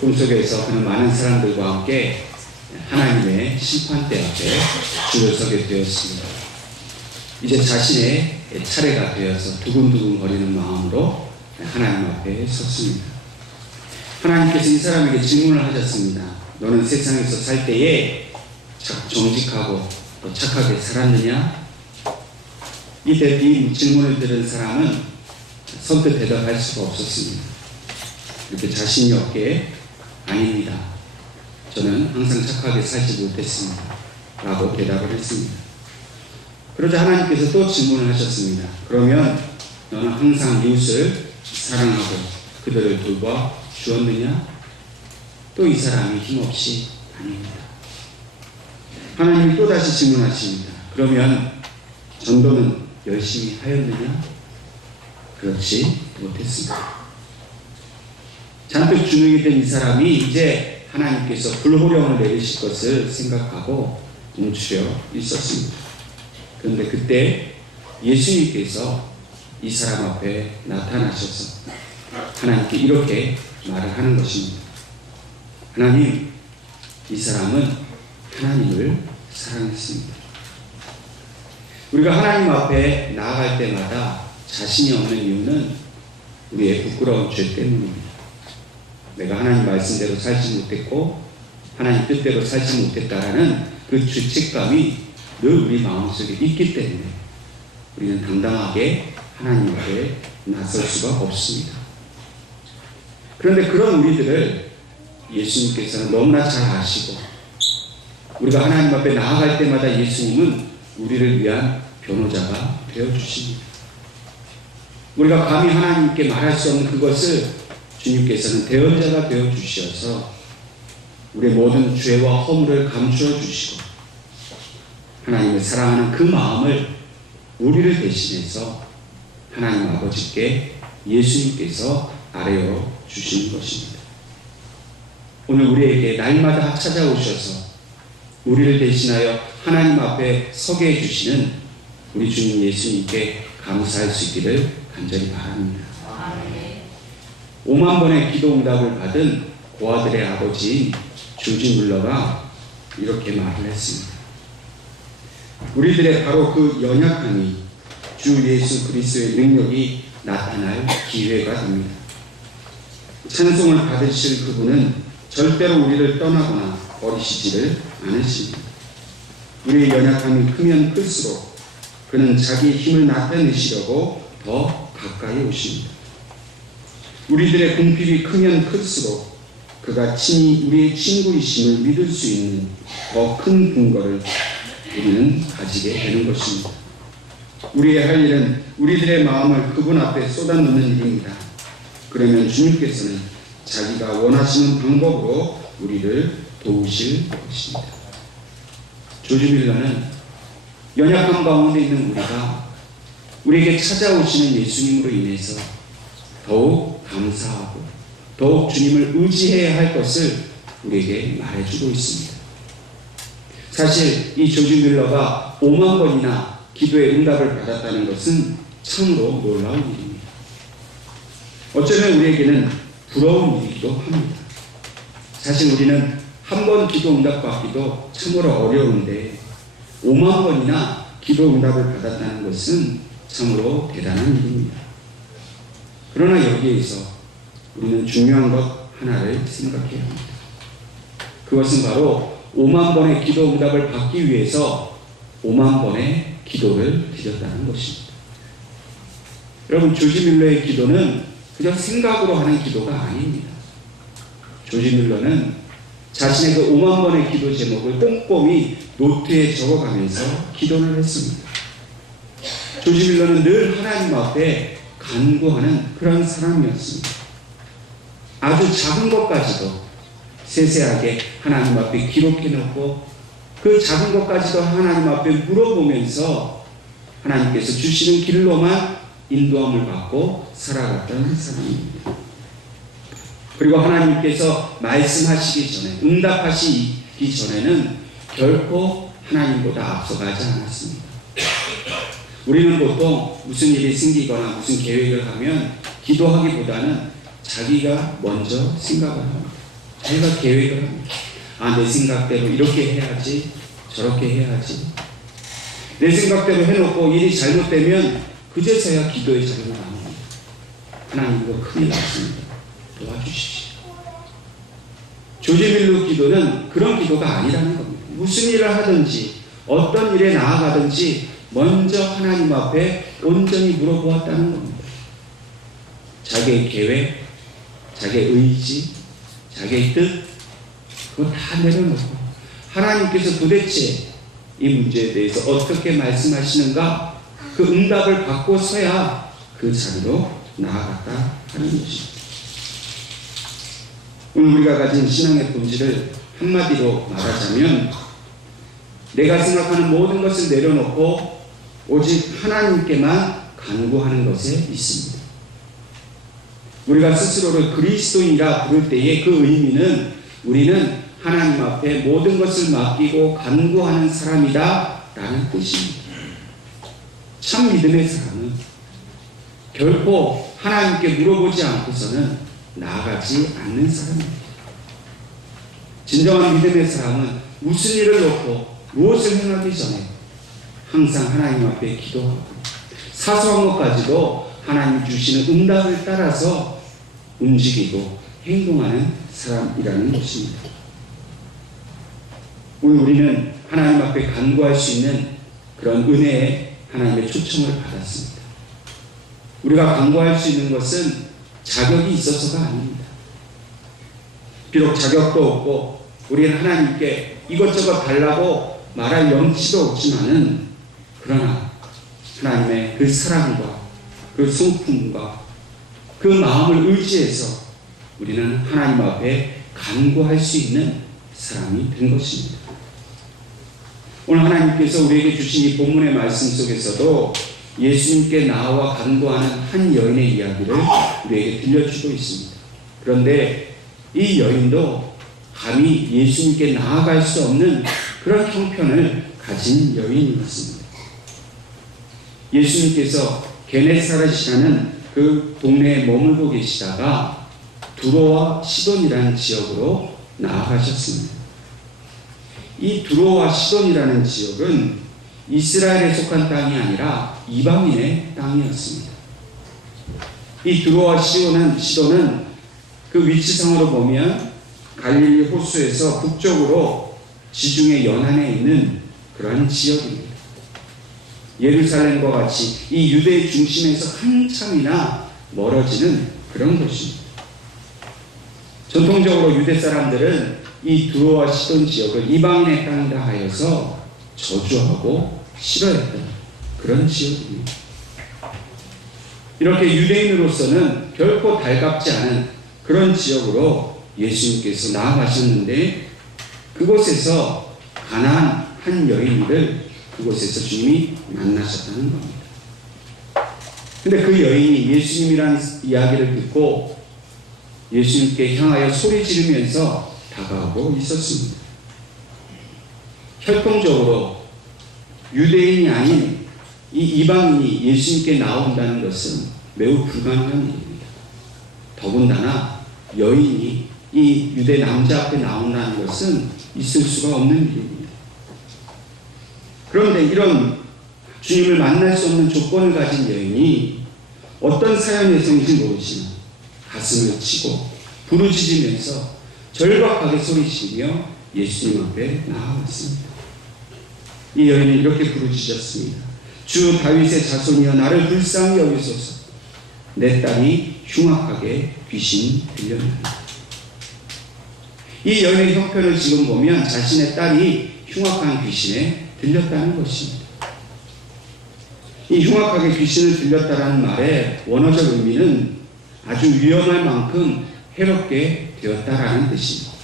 꿈속에서 그는 많은 사람들과 함께 하나님의 심판대 앞에 줄을 서게 되었습니다. 이제 자신의 차례가 되어서 두근두근 거리는 마음으로 하나님 앞에 섰습니다. 하나님께서 이 사람에게 질문을 하셨습니다. 너는 세상에서 살 때에 정직하고 또 착하게 살았느냐? 이 질문을 들은 사람은 선뜻 대답할 수가 없었습니다. 이렇게 자신이 없게 아닙니다. 저는 항상 착하게 살지 못했습니다. 라고 대답을 했습니다. 그러자 하나님께서 또 질문을 하셨습니다. 그러면 너는 항상 이웃을 사랑하고 그들을 돌봐 주었느냐? 또 이 사람이 힘없이 아닙니다. 하나님이 또다시 질문하십니다. 그러면 전도는 열심히 하였느냐? 그렇지 못했습니다. 잔뜩 주눅이 된 이 사람이 이제 하나님께서 불호령을 내리실 것을 생각하고 멈추려 있었습니다. 그런데 그때 예수님께서 이 사람 앞에 나타나셔서 하나님께 이렇게 말을 하는 것입니다. 하나님, 이 사람은 하나님을 사랑했습니다. 우리가 하나님 앞에 나아갈 때마다 자신이 없는 이유는 우리의 부끄러운 죄 때문입니다. 내가 하나님 말씀대로 살지 못했고 하나님 뜻대로 살지 못했다라는 그 죄책감이 늘 우리 마음속에 있기 때문에 우리는 당당하게 하나님 앞에 나설 수가 없습니다. 그런데 그런 우리들을 예수님께서는 너무나 잘 아시고 우리가 하나님 앞에 나아갈 때마다 예수님은 우리를 위한 변호자가 되어주십니다. 우리가 감히 하나님께 말할 수 없는 그것을 주님께서는 대언자가 되어주셔서 우리의 모든 죄와 허물을 감추어 주시고 하나님을 사랑하는 그 마음을 우리를 대신해서 하나님 아버지께 예수님께서 아뢰어 주시는 것입니다. 오늘 우리에게 날마다 찾아오셔서 우리를 대신하여 하나님 앞에 서게 해주시는 우리 주님 예수님께 감사할 수 있기를 간절히 바랍니다. 5만 번의 기도 응답을 받은 고아들의 아버지인 조지 물러가 이렇게 말을 했습니다. 우리들의 바로 그 연약함이 주 예수 그리스도의 능력이 나타날 기회가 됩니다. 찬송을 받으실 그분은 절대로 우리를 떠나거나 버리시지를 않으십니다. 우리의 연약함이 크면 클수록 그는 자기 힘을 나타내시려고 더 가까이 오십니다. 우리들의 궁핍이 크면 클수록 그가 친히 우리의 친구이심을 믿을 수 있는 더 큰 근거를 우리는 가지게 되는 것입니다. 우리의 할 일은 우리들의 마음을 그분 앞에 쏟아놓는 일입니다. 그러면 주님께서는 자기가 원하시는 방법으로 우리를 도우실 것입니다. 조지 밀러는 연약함 가운데 있는 우리에게 찾아오시는 예수님으로 인해서 더욱 감사하고 더욱 주님을 의지해야 할 것을 우리에게 말해주고 있습니다. 사실 이 조지 밀러가 5만 번이나 기도의 응답을 받았다는 것은 참으로 놀라운 일입니다. 어쩌면 우리에게는 부러운 일이기도 합니다. 사실 우리는 한 번 기도 응답 받기도 참으로 어려운데 5만 번이나 기도 응답을 받았다는 것은 참으로 대단한 일입니다. 그러나 여기에서 우리는 중요한 것 하나를 생각해야 합니다. 그것은 바로 5만 번의 기도 응답을 받기 위해서 5만 번의 기도를 드렸다는 것입니다. 여러분, 조지 밀러의 기도는 그저 생각으로 하는 기도가 아닙니다. 조지 밀러는 자신의 그 5만 번의 기도 제목을 꼼꼼히 노트에 적어가면서 기도를 했습니다. 조지 밀러는 늘 하나님 앞에 간구하는 그런 사람이었습니다. 아주 작은 것까지도 세세하게 하나님 앞에 기록해놓고 그 작은 것까지도 하나님 앞에 물어보면서 하나님께서 주시는 길로만 인도함을 받고 살아갔던 사람입니다. 그리고 하나님께서 말씀하시기 전에, 응답하시기 전에는 결코 하나님보다 앞서가지 않았습니다. 우리는 보통 무슨 일이 생기거나 무슨 계획을 하면 기도하기보다는 자기가 먼저 생각을 합니다. 자기가 계획을 합니다. 내 생각대로 이렇게 해야지, 저렇게 해야지. 내 생각대로 해놓고 일이 잘못되면 그제서야 기도의 자리가 나옵니다. 하나님 이거 큰일 났습니다. 도와주십시오. 조지밀로 기도는 그런 기도가 아니라는 겁니다. 무슨 일을 하든지 어떤 일에 나아가든지 먼저 하나님 앞에 온전히 물어보았다는 겁니다. 자기의 계획, 자기의 의지, 자기의 뜻, 그거 다 내려놓고 하나님께서 도대체 이 문제에 대해서 어떻게 말씀하시는가 그 응답을 받고서야 그 자리로 나아갔다 하는 것입니다. 오늘 우리가 가진 신앙의 본질을 한마디로 말하자면 내가 생각하는 모든 것을 내려놓고 오직 하나님께만 간구하는 것에 있습니다. 우리가 스스로를 그리스도인이라 부를 때의 그 의미는 우리는 하나님 앞에 모든 것을 맡기고 간구하는 사람이다 라는 뜻입니다. 참 믿음의 사람은 결코 하나님께 물어보지 않고서는 나아가지 않는 사람입니다. 진정한 믿음의 사람은 무슨 일을 놓고 무엇을 행하기 전에 항상 하나님 앞에 기도하고 사소한 것까지도 하나님 주시는 응답을 따라서 움직이고 행동하는 사람이라는 것입니다. 오늘 우리는 하나님 앞에 간구할 수 있는 그런 은혜에 하나님의 초청을 받았습니다. 우리가 간구할 수 있는 것은 자격이 있어서가 아닙니다. 비록 자격도 없고 우리는 하나님께 이것저것 달라고 말할 염치도 없지만은 그러나 하나님의 그 사랑과 그 성품과 그 마음을 의지해서 우리는 하나님 앞에 간구할 수 있는 사람이 된 것입니다. 오늘 하나님께서 우리에게 주신 이 본문의 말씀 속에서도 예수님께 나와 간구하는 한 여인의 이야기를 우리에게 들려주고 있습니다. 그런데 이 여인도 감히 예수님께 나아갈 수 없는 그런 형편을 가진 여인이었습니다. 예수님께서 게네사렛이라는 그 동네에 머물고 계시다가 두로와 시돈이라는 지역으로 나아가셨습니다. 이 두로와 시돈이라는 지역은 이스라엘에 속한 땅이 아니라 이방인의 땅이었습니다. 이 두로와 시돈은 그 위치상으로 보면 갈릴리 호수에서 북쪽으로 지중해 연안에 있는 그러한 지역입니다. 예루살렘과 같이 이 유대의 중심에서 한참이나 멀어지는 그런 곳입니다. 전통적으로 유대 사람들은 이 두로와 시돈 지역을 이방인의 땅이라 하여서 저주하고 싫어했던 그런 지역입니다. 이렇게 유대인으로서는 결코 달갑지 않은 그런 지역으로 예수님께서 나아가셨는데 그곳에서 가난한 한 여인을 그곳에서 주님이 만나셨다는 겁니다. 근데 그 여인이 예수님이라는 이야기를 듣고 예수님께 향하여 소리 지르면서 다가오고 있었습니다. 혈통적으로 유대인이 아닌 이 이방인이 예수님께 나온다는 것은 매우 불가능한 일입니다. 더군다나 여인이 이 유대 남자 앞에 나온다는 것은 있을 수가 없는 일입니다. 그런데 이런 주님을 만날 수 없는 조건을 가진 여인이 어떤 사연에서인지 모르지만 가슴을 치고 부르짖으면서 절박하게 소리치며 예수님 앞에 나아갔습니다. 이 여인은 이렇게 부르짖었습니다. 주 다윗의 자손이여 나를 불쌍히 여기소서. 내 딸이 흉악하게 귀신이 들렸나이다. 이 여인의 형편을 지금 보면 자신의 딸이 흉악한 귀신에 들렸다는 것입니다. 이 흉악하게 귀신을 들렸다라는 말의 원어적 의미는 아주 위험할 만큼 해롭게 되었다라는 뜻입니다.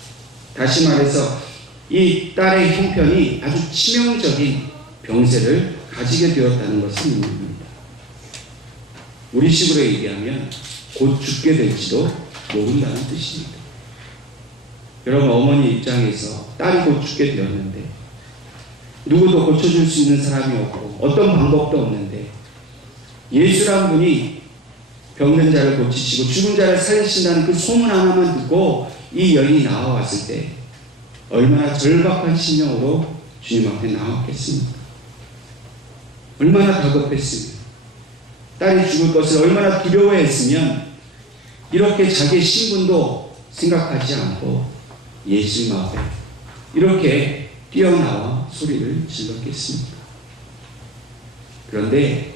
다시 말해서 이 딸의 형편이 아주 치명적인 병세를 가지게 되었다는 것을 의미합니다. 우리 식으로 얘기하면 곧 죽게 될지도 모른다는 뜻입니다. 여러분, 어머니 입장에서 딸이 곧 죽게 되었는데 누구도 고쳐줄 수 있는 사람이 없고 어떤 방법도 없는데 예수란 분이 병든 자를 고치시고 죽은 자를 살리신다는 그 소문 하나만 듣고 이 여인이 나와왔을 때 얼마나 절박한 심령으로 주님 앞에 나왔겠습니까? 얼마나 다급했으면, 딸이 죽을 것을 얼마나 두려워했으면 이렇게 자기의 신분도 생각하지 않고 예수님 앞에 이렇게 뛰어나와 소리를 질렀겠습니까? 그런데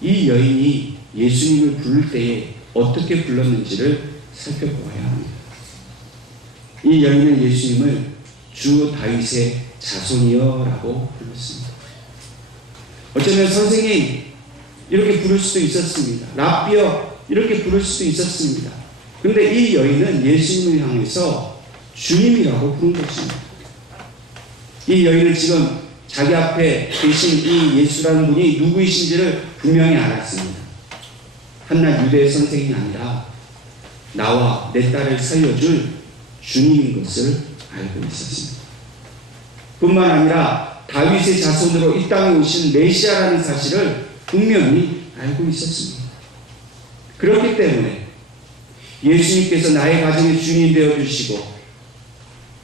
이 여인이 예수님을 부를 때에 어떻게 불렀는지를 살펴보아야 합니다. 이 여인은 예수님을 주 다윗의 자손이여라고 불렀습니다. 어쩌면 선생님 이렇게 부를 수도 있었습니다. 랍비여 이렇게 부를 수도 있었습니다. 그런데 이 여인은 예수님을 향해서 주님이라고 부른 것입니다. 이 여인은 지금 자기 앞에 계신 이 예수라는 분이 누구이신지를 분명히 알았습니다. 한낱 유대의 선생이 아니라 나와 내 딸을 살려줄 주님인 것을 알고 있었습니다. 뿐만 아니라 다윗의 자손으로 이 땅에 오신 메시아라는 사실을 분명히 알고 있었습니다. 그렇기 때문에 예수님께서 나의 가정의 주인이 되어주시고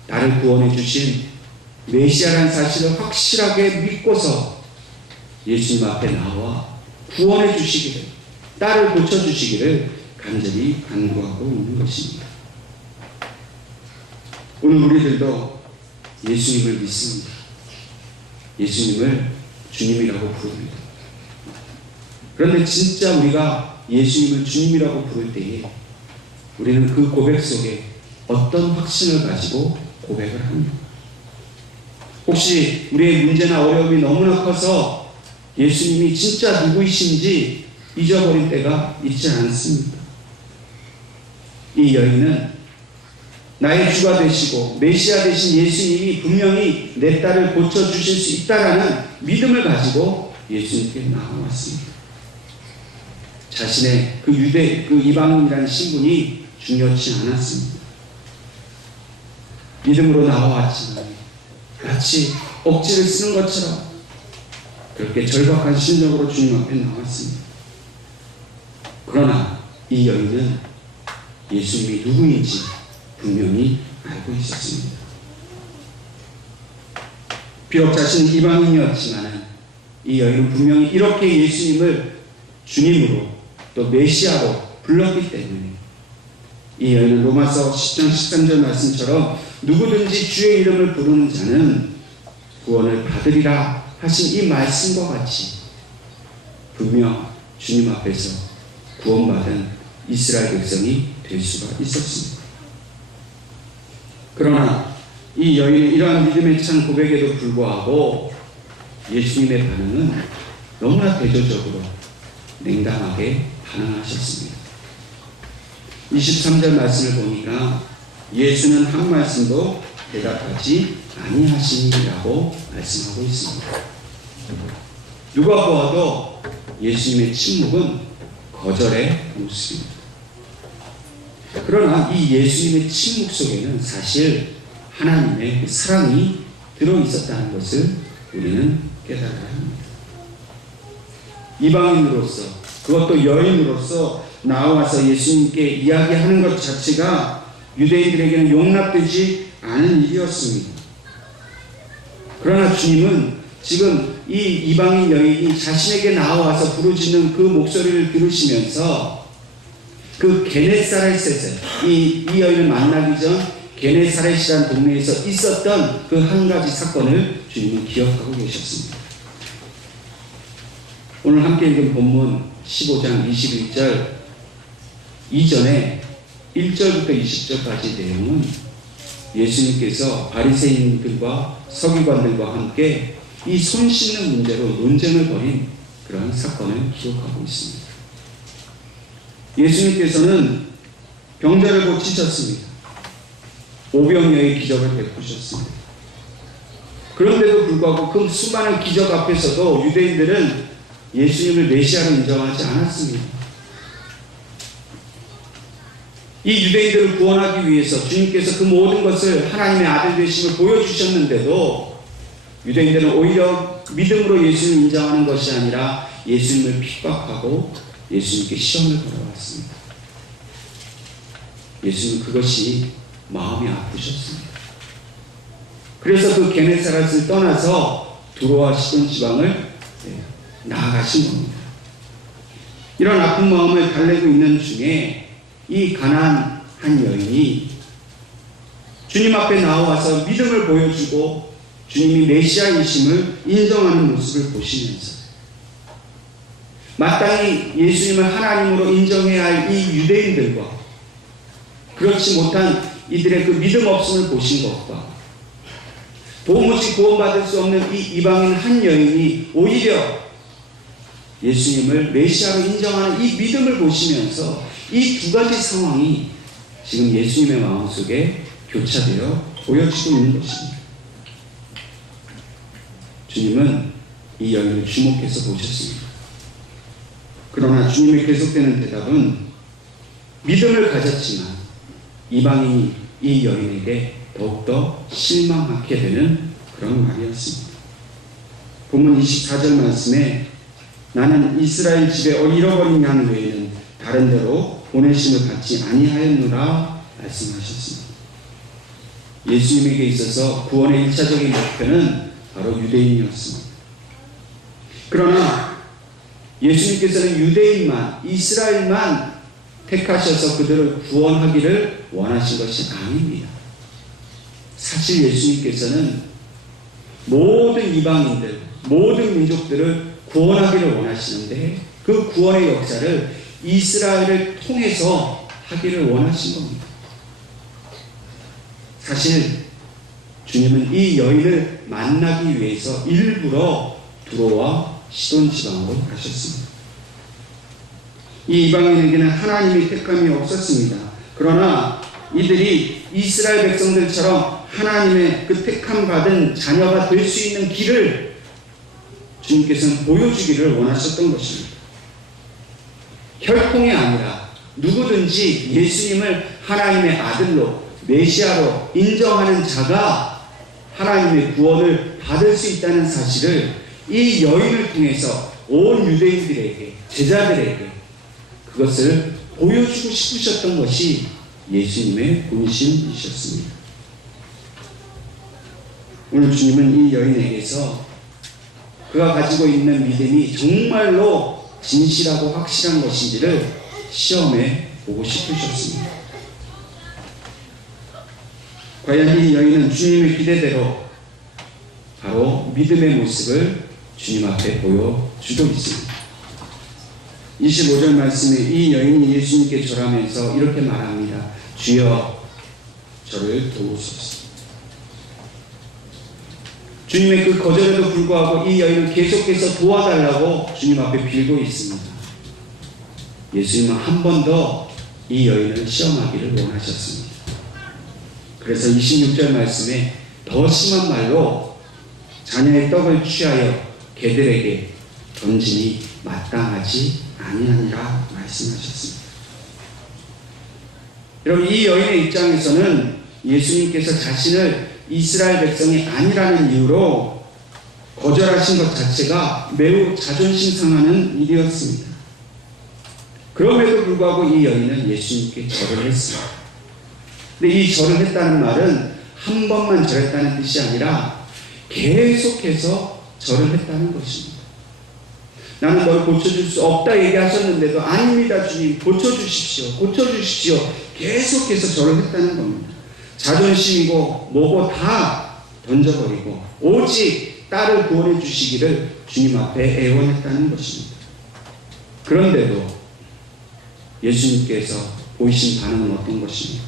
나를 구원해 주신 메시아라는 사실을 확실하게 믿고서 예수님 앞에 나와 구원해 주시기를, 딸을 고쳐주시기를 간절히 간구하고 있는 것입니다. 오늘 우리들도 예수님을 믿습니다. 예수님을 주님이라고 부릅니다. 그런데 진짜 우리가 예수님을 주님이라고 부를 때에 우리는 그 고백 속에 어떤 확신을 가지고 고백을 합니다. 혹시 우리의 문제나 어려움이 너무나 커서 예수님이 진짜 누구이신지 잊어버릴 때가 있지 않습니까? 이 여인은 나의 주가 되시고 메시아 되신 예수님이 분명히 내 딸을 고쳐주실 수 있다라는 믿음을 가지고 예수님께 나와왔습니다. 자신의 그 이방인이라는 신분이 중요치 않았습니다. 믿음으로 나와왔지만 마치 억지를 쓰는 것처럼 그렇게 절박한 심정으로 주님 앞에 나왔습니다. 그러나 이 여인은 예수님이 누구인지 분명히 알고 있었습니다. 비록 자신은 이방인이었지만 이 여인은 분명히 이렇게 예수님을 주님으로 또 메시아로 불렀기 때문에 이 여인은 로마서 10장 13절 말씀처럼 누구든지 주의 이름을 부르는 자는 구원을 받으리라 하신 이 말씀과 같이 분명 주님 앞에서 구원받은 이스라엘 백성이 될 수가 있었습니다. 그러나 이 여인의 이러한 믿음의 찬 고백에도 불구하고 예수님의 반응은 너무나 대조적으로 냉담하게 반응하셨습니다. 23절 말씀을 보니까 예수는 한 말씀도 대답하지 아니하시니라고 말씀하고 있습니다. 누가 보아도 예수님의 침묵은 거절의 모습입니다. 그러나 이 예수님의 침묵 속에는 사실 하나님의 그 사랑이 들어있었다는 것을 우리는 깨달아야 합니다. 이방인으로서 그것도 여인으로서 나와서 예수님께 이야기하는 것 자체가 유대인들에게는 용납되지 않은 일이었습니다. 그러나 주님은 지금 이 이방인 여인이 자신에게 나와서 부르짖는 그 목소리를 들으시면서 그 게네사렛에서 이 여인을 만나기 전 게네사렛이라는 동네에서 있었던 그 한 가지 사건을 주님은 기억하고 계셨습니다. 오늘 함께 읽은 본문 15장 21절 이전에 1절부터 20절까지 내용은 예수님께서 바리새인들과 서기관들과 함께 이 손 씻는 문제로 논쟁을 벌인 그런 사건을 기록하고 있습니다. 예수님께서는 병자를 고치셨습니다. 오병이어의 기적을 베푸셨습니다. 그런데도 불구하고 그 수많은 기적 앞에서도 유대인들은 예수님을 메시아로 인정하지 않았습니다. 이 유대인들을 구원하기 위해서 주님께서 그 모든 것을 하나님의 아들 되심을 보여주셨는데도 유대인들은 오히려 믿음으로 예수님을 인정하는 것이 아니라 예수님을 핍박하고 예수님께 시험을 걸어왔습니다. 예수님은 그것이 마음이 아프셨습니다. 그래서 그 게네사렛을 떠나서 두로와 시돈 지방을 나아가신 겁니다. 이런 아픈 마음을 달래고 있는 중에 이 가난한 한 여인이 주님 앞에 나와서 믿음을 보여주고 주님이 메시아이심을 인정하는 모습을 보시면서 마땅히 예수님을 하나님으로 인정해야 할 이 유대인들과 그렇지 못한 이들의 그 믿음 없음을 보신 것과 도움 없이 구원받을 수 없는 이 이방인 한 여인이 오히려 예수님을 메시아로 인정하는 이 믿음을 보시면서 이 두 가지 상황이 지금 예수님의 마음속에 교차되어 보여지고 있는 것입니다. 주님은 이 여인을 주목해서 보셨습니다. 그러나 주님의 계속되는 대답은 믿음을 가졌지만 이방인이 이 여인에게 더욱더 실망하게 되는 그런 말이었습니다. 본문 24절 말씀에 나는 이스라엘 집에 잃어버린 양 외에는 다른 데로 보내심을 받지 아니하였노라 말씀하셨습니다. 예수님에게 있어서 구원의 1차적인 목표는 바로 유대인이었습니다. 그러나 예수님께서는 유대인만, 이스라엘만 택하셔서 그들을 구원하기를 원하신 것이 아닙니다. 사실 예수님께서는 모든 이방인들, 모든 민족들을 구원하기를 원하시는데 그 구원의 역사를 이스라엘을 통해서 하기를 원하신 겁니다. 사실 주님은 이 여인을 만나기 위해서 일부러 두로와 시돈 지방으로 가셨습니다. 이 이방인에게는 하나님의 택함이 없었습니다. 그러나 이들이 이스라엘 백성들처럼 하나님의 그 택함 받은 자녀가 될 수 있는 길을 주님께서는 보여주기를 원하셨던 것입니다. 혈통이 아니라 누구든지 예수님을 하나님의 아들로 메시아로 인정하는 자가 하나님의 구원을 받을 수 있다는 사실을 이 여인을 통해서 온 유대인들에게, 제자들에게 그것을 보여주고 싶으셨던 것이 예수님의 본심이셨습니다. 오늘 주님은 이 여인에게서 그가 가지고 있는 믿음이 정말로 진실하고 확실한 것인지를 시험해 보고 싶으셨습니다. 과연 이 여인은 주님의 기대대로 바로 믿음의 모습을 주님 앞에 보여주고 있습니다. 25절 말씀에 이 여인이 예수님께 절하면서 이렇게 말합니다. 주여 저를 도우소서. 주님의 그 거절에도 불구하고 이 여인은 계속해서 도와달라고 주님 앞에 빌고 있습니다. 예수님은 한 번 더 이 여인을 시험하기를 원하셨습니다. 그래서 26절 말씀에 더 심한 말로 자녀의 떡을 취하여 개들에게 던지니 마땅하지 아니하니라 말씀하셨습니다. 여러분, 이 여인의 입장에서는 예수님께서 자신을 이스라엘 백성이 아니라는 이유로 거절하신 것 자체가 매우 자존심 상하는 일이었습니다. 그럼에도 불구하고 이 여인은 예수님께 절을 했습니다. 근데 이 절을 했다는 말은 한 번만 절했다는 뜻이 아니라 계속해서 절을 했다는 것입니다. 나는 널 고쳐줄 수 없다 얘기하셨는데도 아닙니다 주님, 고쳐주십시오, 고쳐주십시오, 계속해서 절을 했다는 겁니다. 자존심이고 뭐고 다 던져버리고 오직 딸을 구원해 주시기를 주님 앞에 애원했다는 것입니다. 그런데도 예수님께서 보이신 반응은 어떤 것입니까?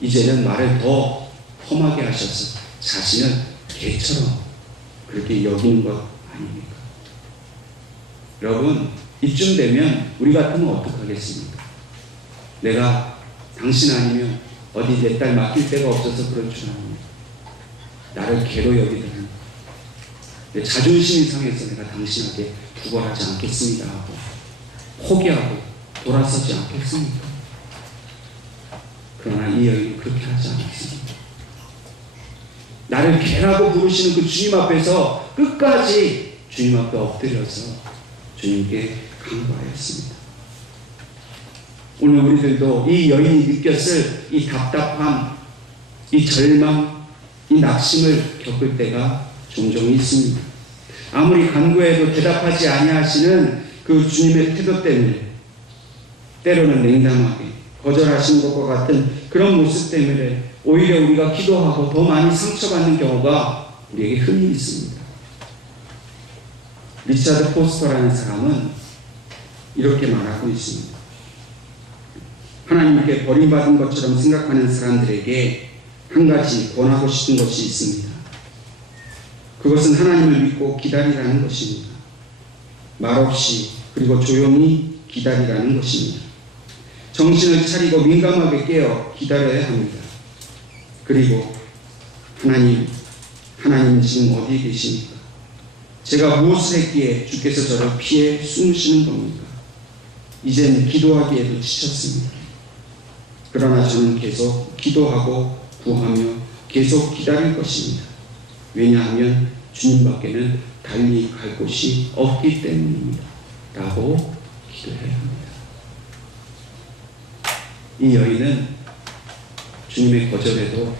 이제는 말을 더 험하게 하셔서 자신을 개처럼 그렇게 여기는 것 아닙니까? 여러분, 이쯤 되면 우리 같으면 어떡하겠습니까? 내가 당신 아니면 어디 내 딸 맡길 데가 없어서 그럴 줄 압니다. 나를 개로 여기더니 내 자존심이 상해서 내가 당신에게 구걸하지 않겠습니다 하고 포기하고 돌아서지 않겠습니까? 그러나 이 여인은 그렇게 하지 않았습니다. 나를 개라고 부르시는 그 주님 앞에서 끝까지 주님 앞에 엎드려서 주님께 간구하였습니다. 오늘 우리들도 이 여인이 느꼈을 이 답답함, 이 절망, 이 낙심을 겪을 때가 종종 있습니다. 아무리 간구해도 대답하지 아니하시는 그 주님의 태도 때문에, 때로는 냉담하게 거절하신 것과 같은 그런 모습 때문에 오히려 우리가 기도하고 더 많이 상처받는 경우가 우리에게 흔히 있습니다. 리차드 포스터라는 사람은 이렇게 말하고 있습니다. 하나님께 버림받은 것처럼 생각하는 사람들에게 한 가지 권하고 싶은 것이 있습니다. 그것은 하나님을 믿고 기다리라는 것입니다. 말없이 그리고 조용히 기다리라는 것입니다. 정신을 차리고 민감하게 깨어 기다려야 합니다. 그리고 하나님 지금 어디에 계십니까? 제가 무엇을 했기에 주께서 저를 피해 숨으시는 겁니까? 이제는 기도하기에도 지쳤습니다. 그러나 저는 계속 기도하고 구하며 계속 기다릴 것입니다. 왜냐하면 주님밖에는 달리 갈 곳이 없기 때문입니다. 라고 기도해야 합니다. 이 여인은 주님의 거절에도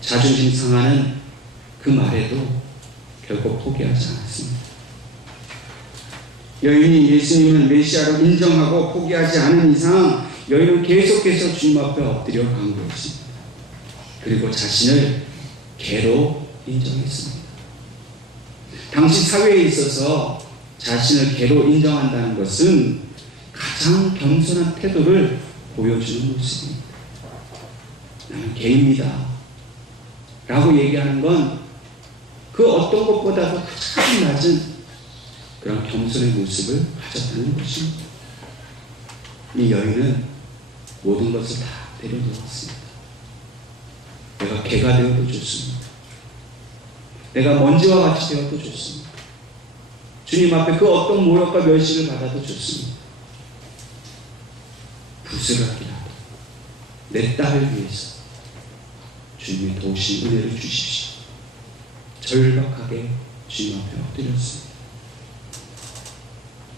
자존심 상하는 그 말에도 결코 포기하지 않았습니다. 여인이 예수님을 메시아로 인정하고 포기하지 않은 이상 여인은 계속해서 주님 앞에 엎드려 간 것입니다. 그리고 자신을 개로 인정했습니다. 당시 사회에 있어서 자신을 개로 인정한다는 것은 가장 겸손한 태도를 보여주는 모습입니다. 나는 개입니다 라고 얘기하는 건 그 어떤 것보다도 가장 낮은 그런 겸손의 모습을 가졌다는 것입니다. 이 여인은 모든 것을 다 내려놓았습니다. 내가 개가 되어도 좋습니다. 내가 먼지와 같이 되어도 좋습니다. 주님 앞에 그 어떤 모욕과 멸시를 받아도 좋습니다. 부스럭이라도 내 딸을 위해서 주님의 도우신 은혜를 주십시오. 절박하게 주님 앞에 엎드렸습니다.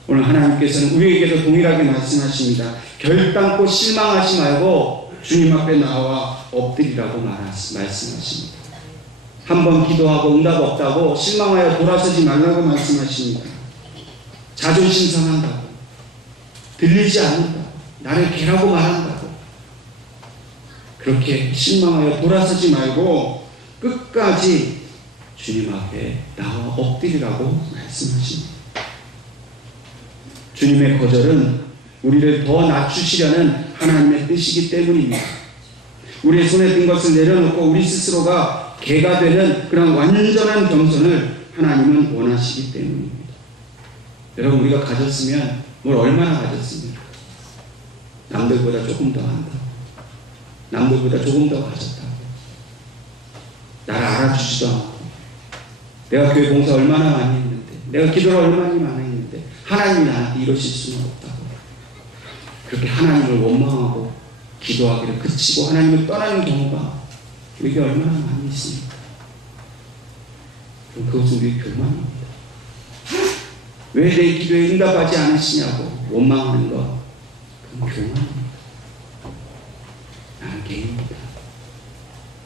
오늘 하나님께서는 우리에게도 동일하게 말씀하십니다. 결단코 실망하지 말고 주님 앞에 나와 엎드리라고 말씀하십니다. 한번 기도하고 응답 없다고 실망하여 돌아서지 말라고 말씀하십니다. 자존심 상한다고, 들리지 않는다고, 나를 개라고 말한다고 그렇게 실망하여 돌아서지 말고 끝까지 주님 앞에 나와 엎드리라고 말씀하십니다. 주님의 거절은 우리를 더 낮추시려는 하나님의 뜻이기 때문입니다. 우리의 손에 든 것을 내려놓고 우리 스스로가 개가 되는 그런 완전한 겸손을 하나님은 원하시기 때문입니다. 여러분, 우리가 가졌으면 뭘 얼마나 가졌습니까? 남들보다 조금 더 한다고, 남들보다 조금 더 가졌다고, 나를 알아주지도 않고, 내가 교회 봉사 얼마나 많이 했는데, 내가 기도를 얼마나 많이 했는데 하나님이 나한테 이러실 수는 없다고, 그렇게 하나님을 원망하고 기도하기를 그치고 하나님을 떠나는 경우가 우리에게 얼마나 많이 있습니까? 그럼 그것은 우리의 교만입니다. 왜 내 기도에 응답하지 않으시냐고 원망하는 것, 그건 교만입니다. 나는 개인입니다.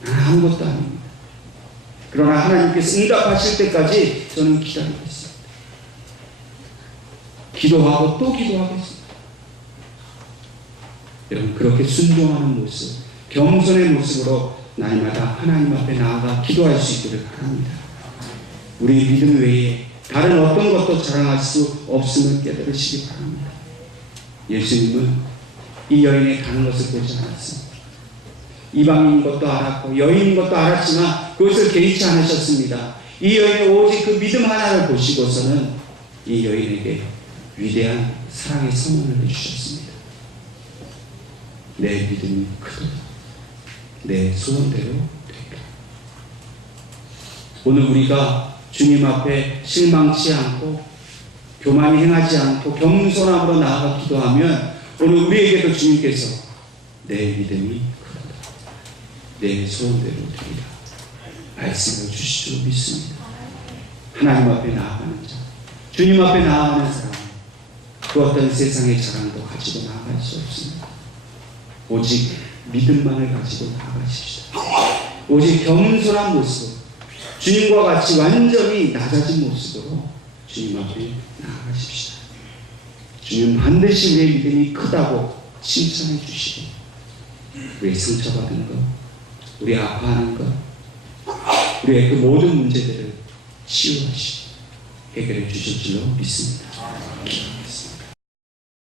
나는 아무것도 아닙니다. 그러나 하나님께서 응답하실 때까지 저는 기다리겠습니다. 기도하고 또 기도하겠습니다. 여러분, 그렇게 순종하는 모습, 겸손의 모습으로 날마다 하나님 앞에 나아가 기도할 수 있기를 바랍니다. 우리 믿음 외에 다른 어떤 것도 자랑할 수 없음을 깨달으시기 바랍니다. 예수님은 이 여인의 가는 것을 보지 않았습니다. 이방인 것도 알았고 여인인 것도 알았지만 그것을 개의치 않으셨습니다. 이 여인의 오직 그 믿음 하나를 보시고서는 이 여인에게 위대한 사랑의 선언을 해주셨습니다. 내 믿음이 크도다. 내 소원대로 되리라. 오늘 우리가 주님 앞에 실망치 않고 교만히 행하지 않고 겸손함으로 나아가 기도하면 오늘 우리에게도 주님께서 내 믿음이 크도다. 내 소원대로 되리라 말씀을 주실 줄 믿습니다. 하나님 앞에 나아가는 자, 주님 앞에 나아가는 사람, 그 어떤 세상의 자랑도 가지고 나아갈 수 없습니다. 오직 믿음만을 가지고 나아가십시다. 오직 겸손한 모습으로 주님과 같이 완전히 낮아진 모습으로 주님 앞에 나아가십시다. 주님 반드시 우리의 믿음이 크다고 칭찬해 주시고 우리의 상처받은 것, 우리 아파하는 것, 우리의 그 모든 문제들을 치유하시고 해결해 주실 줄로 믿습니다.